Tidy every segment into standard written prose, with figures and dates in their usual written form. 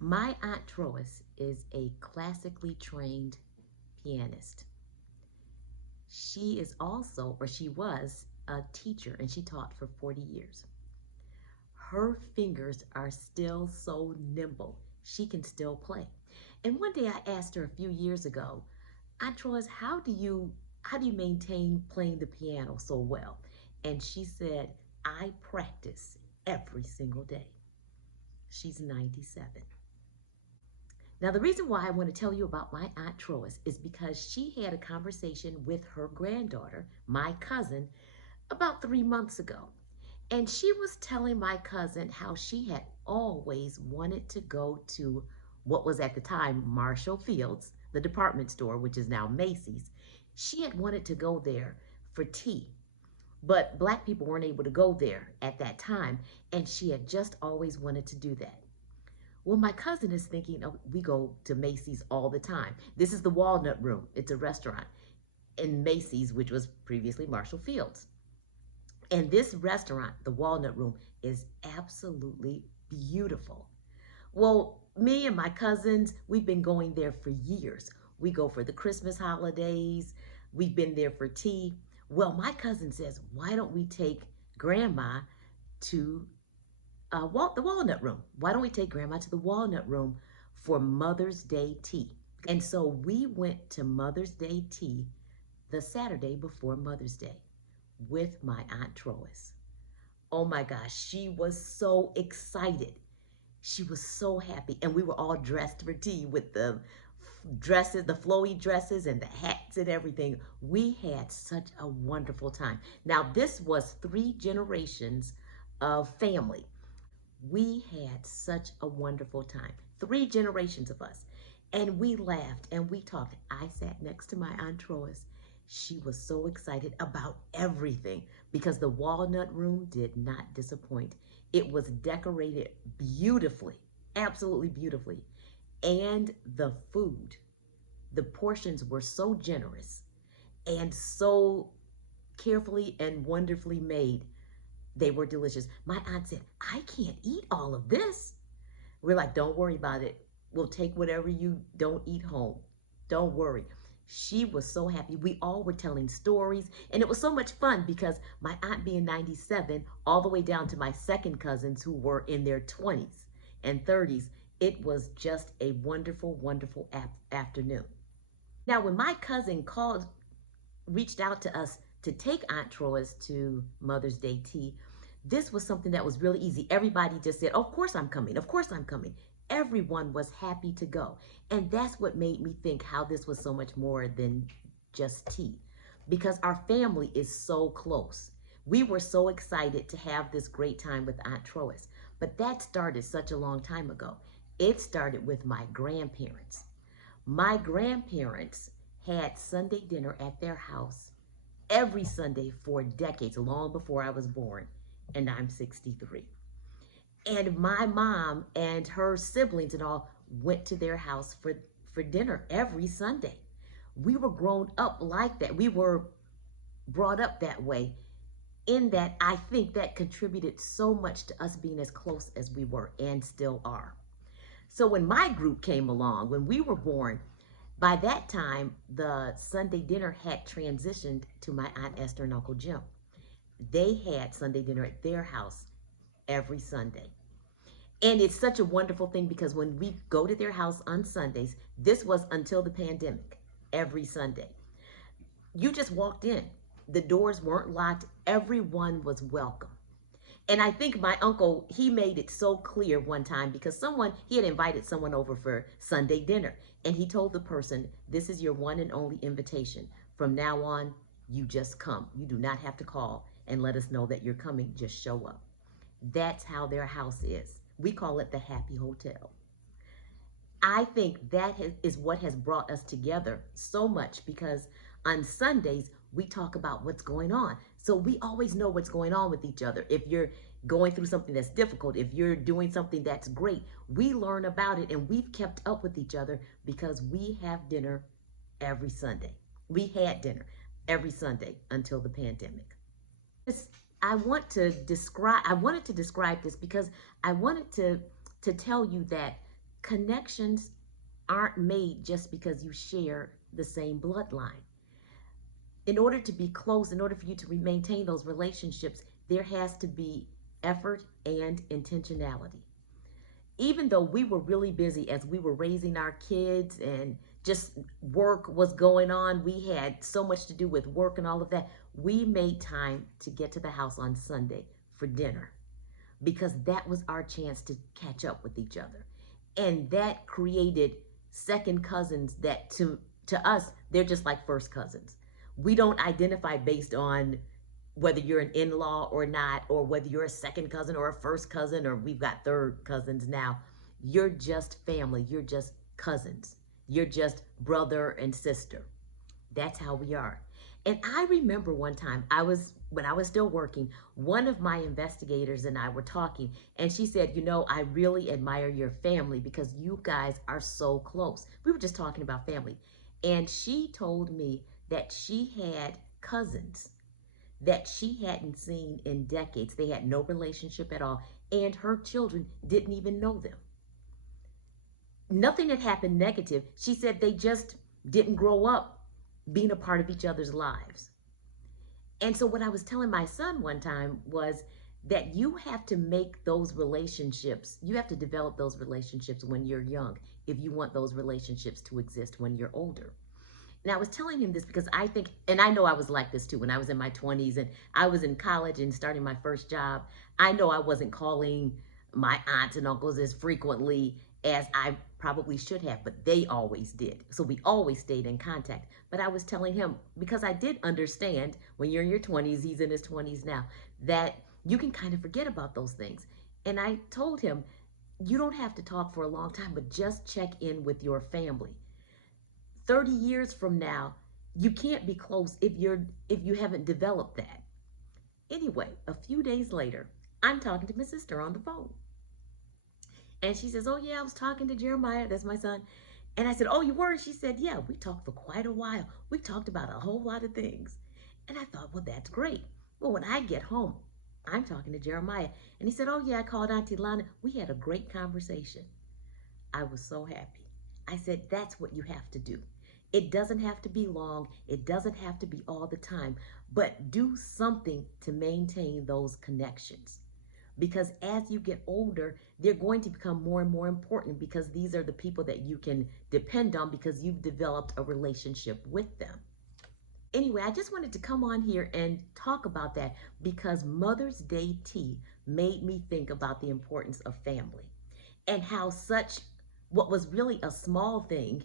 My Aunt Trois is a classically trained pianist. She is also, or she was, a teacher and she taught for 40 years. Her fingers are still so nimble, she can still play. And one day I asked her a few years ago, Aunt Trois, how do you maintain playing the piano so well? And she said, I practice every single day. She's 97. Now, the reason why I want to tell you about my Aunt Trois is because she had a conversation with her granddaughter, my cousin, about 3 months ago. And she was telling my cousin how she had always wanted to go to what was at the time Marshall Fields, the department store, which is now Macy's. She had wanted to go there for tea, but Black people weren't able to go there at that time, and she had just always wanted to do that. Well, my cousin is thinking, oh, we go to Macy's all the time. This is the Walnut Room. It's a restaurant in Macy's, which was previously Marshall Fields. And this restaurant, the Walnut Room, is absolutely beautiful. Well, me and my cousins, we've been going there for years. We go for the Christmas holidays. We've been there for tea. Well, my cousin says, why don't we take Grandma to the Walnut Room? Why don't we take Grandma to the Walnut Room for Mother's Day tea? And so we went to Mother's Day tea the Saturday before Mother's Day with my Aunt Trois. Oh my gosh, she was so excited. She was so happy. And we were all dressed for tea with the dresses, the flowy dresses and the hats and everything. We had such a wonderful time. Now, this was 3 generations of family. We had such a wonderful time. 3 generations of us. And we laughed and we talked. I sat next to my Aunt Trois. She was so excited about everything because the Walnut Room did not disappoint. It was decorated beautifully, absolutely beautifully. And the food, the portions were so generous and so carefully and wonderfully made. They were delicious. My aunt said, I can't eat all of this. We're like, don't worry about it. We'll take whatever you don't eat home. Don't worry. She was so happy. We all were telling stories, and it was so much fun because my aunt being 97, all the way down to my second cousins who were in their 20s and 30s, it was just a wonderful, wonderful afternoon. Now, when my cousin reached out to us to take Aunt Trois to Mother's Day tea, this was something that was really easy. Everybody just said, of course I'm coming. Of course I'm coming. Everyone was happy to go. And that's what made me think how this was so much more than just tea, because our family is so close. We were so excited to have this great time with Aunt Trois, but that started such a long time ago. It started with my grandparents. My grandparents had Sunday dinner at their house every Sunday for decades, long before I was born, and I'm 63. And my mom and her siblings and all went to their house for dinner every Sunday. We were grown up like that. We were brought up that way, in that I think that contributed so much to us being as close as we were and still are. So when my group came along, when we were born, by that time, the Sunday dinner had transitioned to my Aunt Esther and Uncle Jim. They had Sunday dinner at their house every Sunday. And it's such a wonderful thing because when we go to their house on Sundays, this was until the pandemic, every Sunday. You just walked in. The doors weren't locked. Everyone was welcome. And I think my uncle, he made it so clear one time because he had invited someone over for Sunday dinner. And he told the person, this is your one and only invitation. From now on, you just come. You do not have to call and let us know that you're coming. Just show up. That's how their house is. We call it the Happy Hotel. I think that is what has brought us together so much because on Sundays, we talk about what's going on. So we always know what's going on with each other. If you're going through something that's difficult, if you're doing something that's great, we learn about it and we've kept up with each other because we have dinner every Sunday. We had dinner every Sunday until the pandemic. I wanted to describe this because I wanted to tell you that Connections aren't made just because you share the same bloodline. In order to be close, in order for you to maintain those relationships, there has to be effort and intentionality. Even though we were really busy as we were raising our kids and just work was going on, we had so much to do with work and all of that. We made time to get to the house on Sunday for dinner because that was our chance to catch up with each other. And that created second cousins that to us, they're just like first cousins. We don't identify based on whether you're an in-law or not, or whether you're a second cousin or a first cousin, or we've got third cousins now. You're just family. You're just cousins. You're just brother and sister. That's how we are. And I remember one time when I was still working, one of my investigators and I were talking, and she said, "You know, I really admire your family because you guys are so close." We were just talking about family. And she told me that she had cousins that she hadn't seen in decades. They had no relationship at all, and her children didn't even know them. Nothing had happened negative. She said they just didn't grow up being a part of each other's lives. And so, what I was telling my son one time was that you have to make those relationships, you have to develop those relationships when you're young if you want those relationships to exist when you're older. And I was telling him this because I think, and I know I was like this too when I was in my 20s and I was in college and starting my first job. I know I wasn't calling my aunts and uncles as frequently as I probably should have, but they always did. So we always stayed in contact. But I was telling him, because I did understand when you're in your 20s, he's in his 20s now, that you can kind of forget about those things. And I told him, you don't have to talk for a long time, but just check in with your family. 30 years from now, you can't be close if you haven't developed that. Anyway, a few days later, I'm talking to my sister on the phone. And she says, "Oh yeah, I was talking to Jeremiah, that's my son." And I said, "Oh, you were?" She said, "Yeah, we talked for quite a while. We talked about a whole lot of things." And I thought, well, that's great. Well, when I get home, I'm talking to Jeremiah. And he said, "Oh yeah, I called Auntie Lana. We had a great conversation." I was so happy. I said, that's what you have to do. It doesn't have to be long. It doesn't have to be all the time, but do something to maintain those connections. Because as you get older, they're going to become more and more important because these are the people that you can depend on because you've developed a relationship with them. Anyway, I just wanted to come on here and talk about that because Mother's Day tea made me think about the importance of family and how what was really a small thing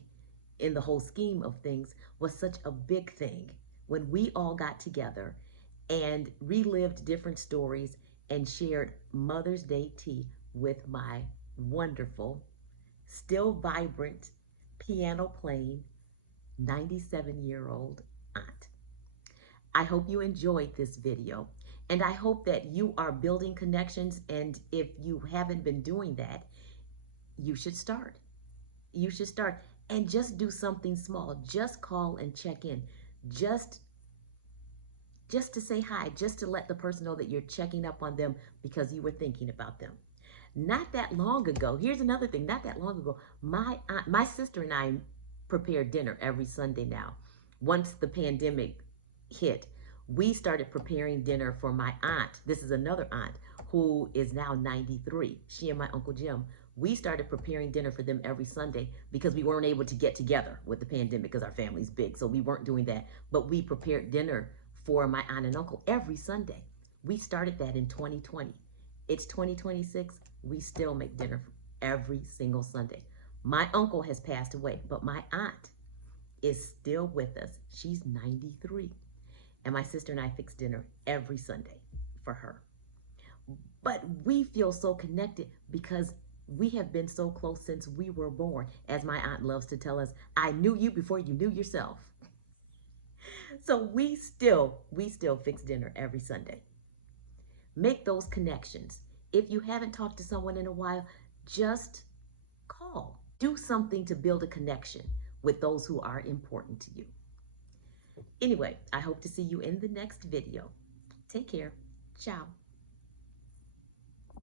in the whole scheme of things was such a big thing when we all got together and relived different stories and shared Mother's Day tea with my wonderful, still vibrant, piano playing 97-year-old aunt. I hope you enjoyed this video and I hope that you are building connections, and if you haven't been doing that, you should start. You should start and just do something small. Just call and check in. Just to say hi, just to let the person know that you're checking up on them because you were thinking about them. Not that long ago, here's another thing, not that long ago, my sister and I prepare dinner every Sunday now. Once the pandemic hit, we started preparing dinner for my aunt. This is another aunt who is now 93. She and my Uncle Jim. We started preparing dinner for them every Sunday because we weren't able to get together with the pandemic because our family's big. So we weren't doing that. But we prepared dinner for my aunt and uncle every Sunday. We started that in 2020. It's 2026. We still make dinner every single Sunday. My uncle has passed away, but my aunt is still with us. She's 93. And my sister and I fix dinner every Sunday for her. But we feel so connected because we have been so close since we were born. As my aunt loves to tell us, I knew you before you knew yourself. So we still fix dinner every Sunday. Make those connections. If you haven't talked to someone in a while, just call. Do something to build a connection with those who are important to you. Anyway, I hope to see you in the next video. Take care. Ciao.